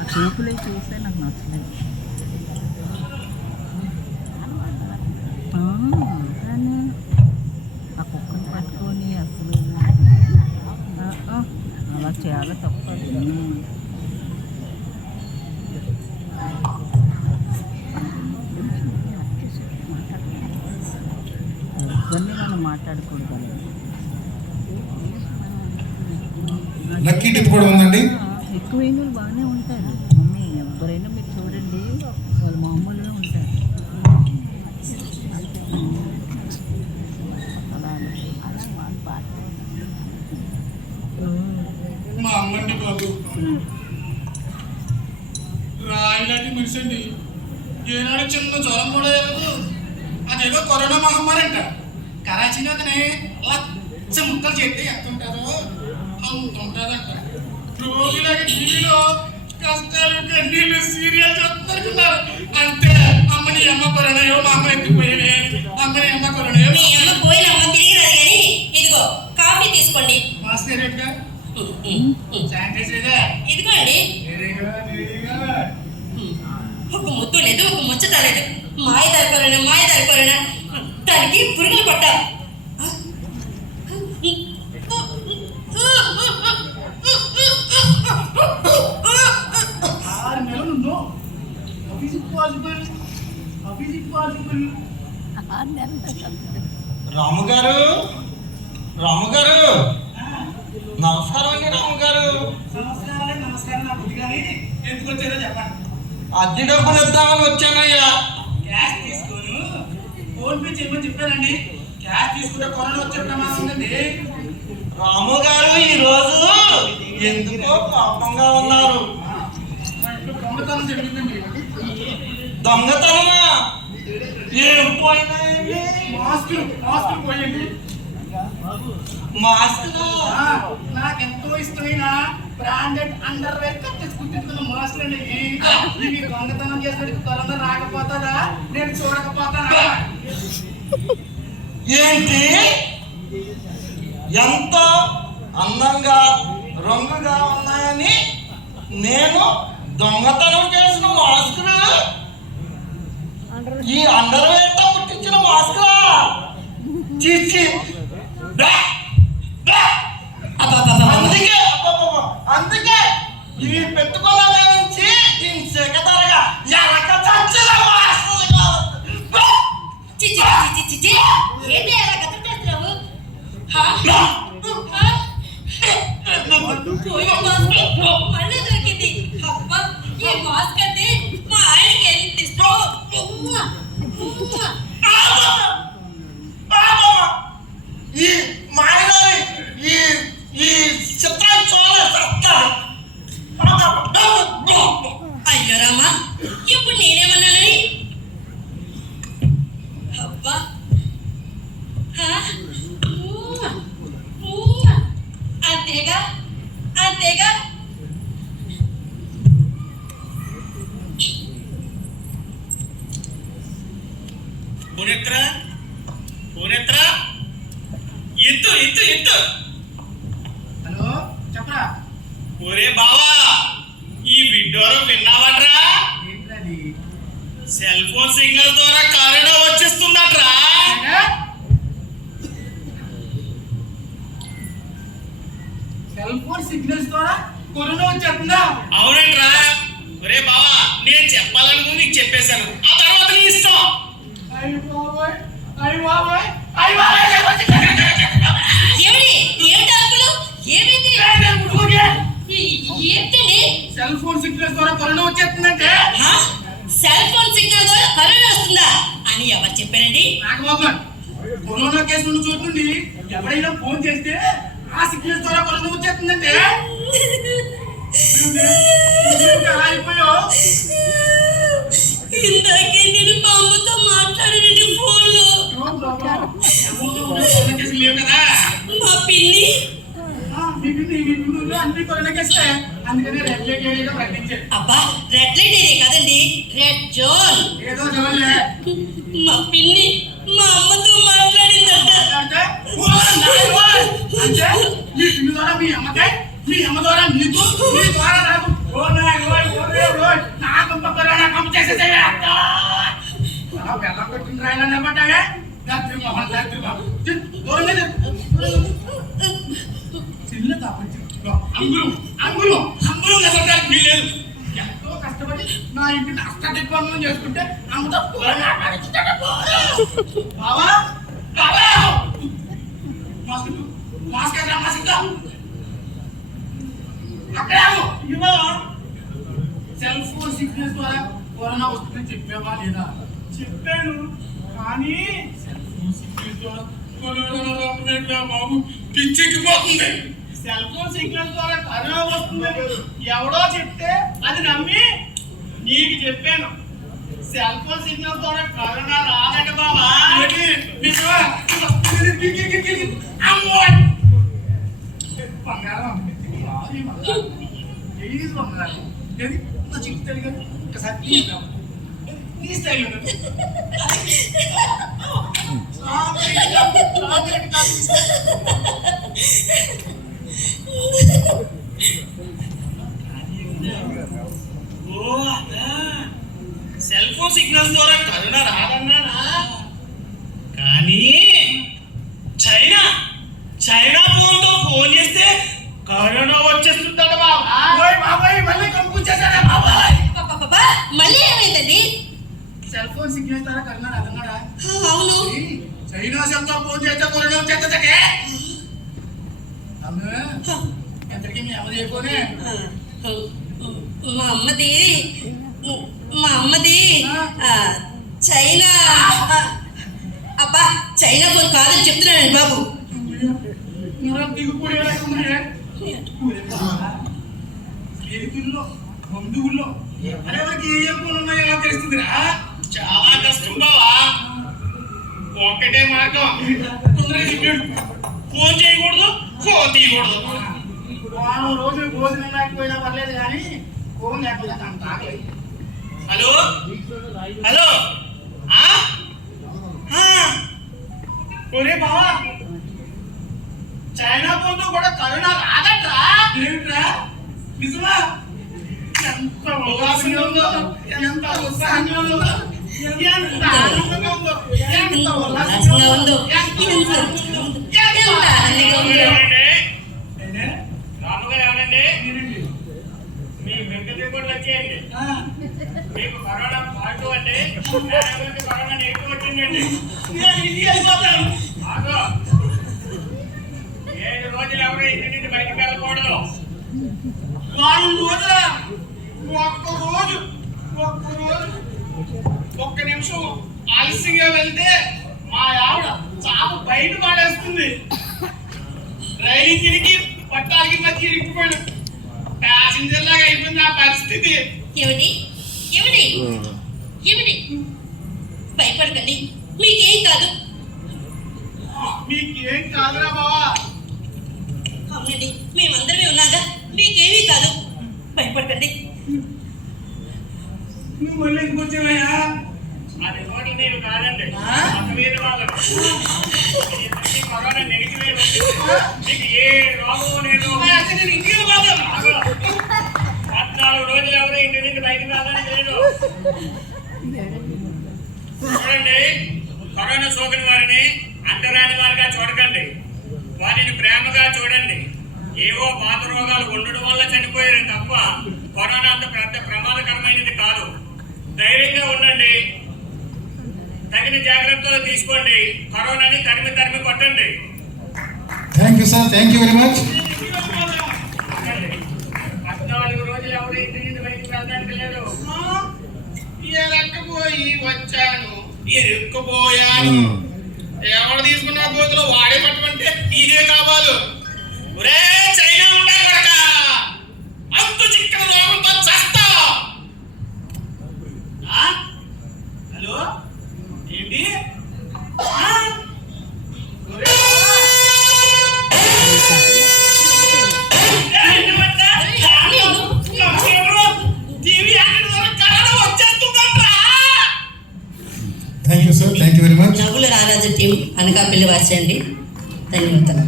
ఆ చూపులే చూస్తే నాకు నచ్చలేదు. కానీ ఆ కుక్కను పట్టుకొని అసలు అలా చాలా తప్పదు. ఇవన్నీ మనం మాట్లాడుకుంటాం. లక్కీ టిప్ కూడా ఉందండి. ఎక్కువ ఏనుగులు బాగానే ఉంటారు మమ్మీ, ఎవరైనా మీరు చూడండి వాళ్ళు మామూలుగా ఉంటారు. మా అమ్మండి బాబు రాయిలాంటి మనిషి అండి. ఏనాడు చిన్న జ్వరం కూడా లేదు. అదేదో కరోనా మహమ్మారి అంట. కరాచీలో అతనే లచ్చ ముక్కలు చేస్తే ఎంత ఉంటారో అంత ఉంటుందంట. రోజులాగా టీవీలో కష్టాలు కన్నీళ్ళు సీరియల్ చూస్తున్నారు. అంతే అమ్మని అమ్మ కరోనాయో, మా అమ్మ ఎత్తిపోయేది. అమ్మని అమ్మ కరోనాయో, మీ అమ్మ పోయిన అమ్మ తిరిగి రాదు. కానీ ఇదిగో కాఫీ తీసుకోండి. మాస్టర్ రేట్గా శానిటైజర్ ఇదిగోండి. ఒక ముద్దు లేదు, ఒక ముచ్చట లేదు. మాయదారి కరోనా దానికి పురుగులు పట్టాలి. 6 నెలలు ఉందో. రాము గారు నమస్కారం అండి. రాము గారు నమస్కారం. నా బుద్ధి కానీ ఎందుకు వచ్చారో చెప్పండి. అద్దె డబ్బులు ఇద్దామని వచ్చానయ్యా. క్యాష్ తీసుకోను, ఫోన్ పే చేయమని చెప్పానండి. క్యాష్ తీసుకుంటే కరోనా వచ్చే ప్రమాదం ఉందండి. రాము గారు ఈరోజు ఎందుకో కోపంగా ఉన్నారు. దొంగతనం జరుగుతుంది. దొంగతనమా? ఏం పోయినాయండి? మాస్కులు పోయండి. మాస్కులు నాకెంతో ఇష్టమైన బ్రాండెడ్ అండర్ వేర్ కట్టేసుకుంటున్న మాస్కులు అండి. ఇవి దొంగతనం చేసేందుకు కరోనా రాకపోతుందా? నేను చూడకపోతానా? ఏంటి ఎంతో అందంగా రంగుగా ఉన్నాయని నేను దొంగతనం చేసిన మాస్కులు, ఈ అండర్ వేర్ తో పుట్టించిన మాస్కులా? చీచి. అందుకే ఇవి పెట్టుకున్న నుంచి దీని సెగదరగా ఎలక చచ్చిన మాస్కులు కాదు. ఏంటి అలా కథ చేస్తున్నావు? మళ్ళీ దొరికింది. అబ్బా, ఈ మాస్క్ అంటే మా ఆయనకి ఎంత ఇష్టం. ఈ మాయదారి ఈ చిత్రం చూడాలి. అయ్యో రామా, ఇప్పుడు నేనేమన్నానని? అబ్బా, అంతేగా. పూనేత్ర ఎత్తు. హలో చెప్పరా. ఒరే బావా, ఈ విడ్డోరం విన్నావట్రా? సెల్ ఫోన్ సిగ్నల్ ద్వారా కరోనా వచ్చేస్తుందట్రా. సెల్ ఫోన్ సిగ్నల్స్ ద్వారా కరోనా వచ్చేస్తుందా? అవునంట్రా. ఒరే బావా, నేను చెప్పాలనుకుని నీకు చెప్పేశాను. ఆ తర్వాత నీ ఇష్టం. సెల్ ఫోన్ సిగ్నల్స్ ద్వారా కరోనా వచ్చేస్తుందంటే? సెల్ ఫోన్ సిగ్నల్ ద్వారా కరోనా వస్తుందా అని ఎవరు చెప్పారండి? కరోనా కేసు ఉన్న చోటు నుండి ఎవరైనా ఫోన్ చేస్తే ఆ సిగ్నల్స్ ద్వారా కరోనా వచ్చేస్తుందంటే? ఇందాకే నేను మా అమ్మతో మాట్లాడానండి ఫోన్లో. లేవు కదా. మా పిన్ని అన్ని కరోనా కేసులే. అందుకనే రెడ్ లైట్ ఏరియా ప్రకటించారు. అబ్బా, రెడ్ లైట్ ఏరియా కదండి, రెడ్ జోన్. ఏదో జోన్లే. మా పిన్ని మా అమ్మతో మాట్లాడిందంట. అంటే మీ పిన్ని ద్వారా మీ అమ్మకాయ, మీ అమ్మ ద్వారా మీకు, మీ ద్వారా నాకు. వీలేదు. ఎంతో కష్టపడి నా ఇంటిని అష్టదిగ్బంధనం చేసుకుంటే అంత బావా బావా మాస్క్ మాస్క్ ఎక్కడ మాస్క్ అక్కడ సెల్ ఫోన్ సిగ్నల్స్ ద్వారా కరోనా వస్తుందని చెప్పావా లేదా? చెప్పాను, కానీ సెల్ ఫోన్ సిగ్నల్స్ ద్వారా కరోనా బాబు పిచ్చెక్కిపోతుంది. సెల్ ఫోన్ సిగ్నల్స్ ద్వారా కరోనా వస్తుందని ఎవడో చెప్తే అది నమ్మి నీకు చెప్పాను. సెల్ ఫోన్ సిగ్నల్స్ ద్వారా కరోనా రాదంట బాబా. బంగారం చెప్తాడు కదా ఒకసారి నీ స్టైల్ సెల్ ఫోన్ సిగ్నల్స్ ద్వారా కరోనా రాదన్నానా? కానీ చైనా ఫోన్తో ఫోన్ చేస్తే కరోనా వచ్చేస్తుందట బాబాయ్. మళ్ళీ కంపుచ్చేసాడా బాబాయ్? మళ్ళీ ఏమైందండి? సెల్ ఫోన్ సిగ్నల్స్ ద్వారా కరోనా రాదన్నాడా? అవును. చైనా సెల్తో ఫోన్ చేస్తే కరోనా వచ్చేస్తుందటే. అవును, ఎంతకీ మీ అమ్మ చేయకపోనే? మా అమ్మది చైనా అబ్బా చైనా ఫోన్ కాదని చెప్తున్నానండి బాబు. బంధువుల్లో ఎవరికి ఏ ఫోన్ ఉన్నాయో ఎలా తెలుస్తుందిరా? చాలా కష్టం బావా. ఒకటే మార్గం, తొందరగా చెప్పాడు. ఫోన్ చేయకూడదు, ఫోన్ తీయకూడదు. వారం రోజులు భోజనం లేకపోయినా పర్లేదు కానీ ఫోన్ లేకపోతే అంత ఆగలేదు. హలో హలో ఒరే బావా, చైనా ఫోన్తో కూడా కరోనా రాదట్రా? ఏంట్రా నిజమా? ఎంత ఉల్లాసంగా ఉందో, ఎంత ఉత్సాహంగా ఉందో, ఎంత ఆనందంగా ఉందో, ఎంత ఉల్లాసంగా ఉందో, మీ మెడికల్ రిపోర్ట్లు వచ్చేయండి. మీకు కరోనా పాజిటివ్ అంటే కరోనా నెగిటివ్ వచ్చిందండి. ఆగో, 7 రోజులు ఎవరు ఇంటి నుండి బయటకు వెళ్ళకూడదు. వారం రోజుల ఒక్క నిమిషం ఆలస్యంగా వెళ్తే మా ఆవిడ చాపు బయట పడేస్తుంది. రైలు తిరిగి పట్టాలకి మధ్య ఇరిగిపోయాడు. ప్యాసింజర్ లాగా అయిపోయింది ఆ పరిస్థితి. ఏమిటి భయపడకండి, మీకేం కాదు. మీకేం కాదురా బావా. అవునండి, మేమందరమే ఉన్నాగా, మీకేమీ కాదు, భయపడకండి. నువ్వు మళ్ళీ ఇంకొచ్చావయ్యా? అది రోడ్లు నీవు కాదండి, పక్క మీద వాళ్ళు. కరోనా నెగిటివ్ మీకు ఏ రోగం లేదు. 14 రోజులు ఎవరు ఇంటి నుండి బయటకు రాదని లేదు. చూడండి, కరోనా సోకిన వారిని అంటరాని వారిగా చూడకండి, వారిని ప్రేమగా చూడండి. ఏవో పాత రోగాలు ఉండడం వల్ల చనిపోయారు తప్ప కరోనా అంత పెద్ద ప్రమాదకరమైనది కాదు. ధైర్యంగా ఉండండి, తగిన జాగ్రత్తలు తీసుకోండి, కరోనాని తరిమి కొట్టండి. Thank you sir, thank you very much. 14 రోజులు ఎవరు ఇంటి నుండి బయటకు వెళ్ళడానికి లేదు. ఎరక్కపోయి వచ్చాను, ఇరుక్కుపోయాను. ఎవరు తీసుకున్న గోతులో వాడే పట్టమంటే ఇదే కావాలి. ఒరే చైనా ఉండే కొడక, అంతు చిక్కన రోగంతో చస్తా. హలో ఏంటి? Thank you sir, thank you very much. నవ్వుల రారాజు టీం అనకాపల్లి వార్చండి. ధన్యవాదాలు.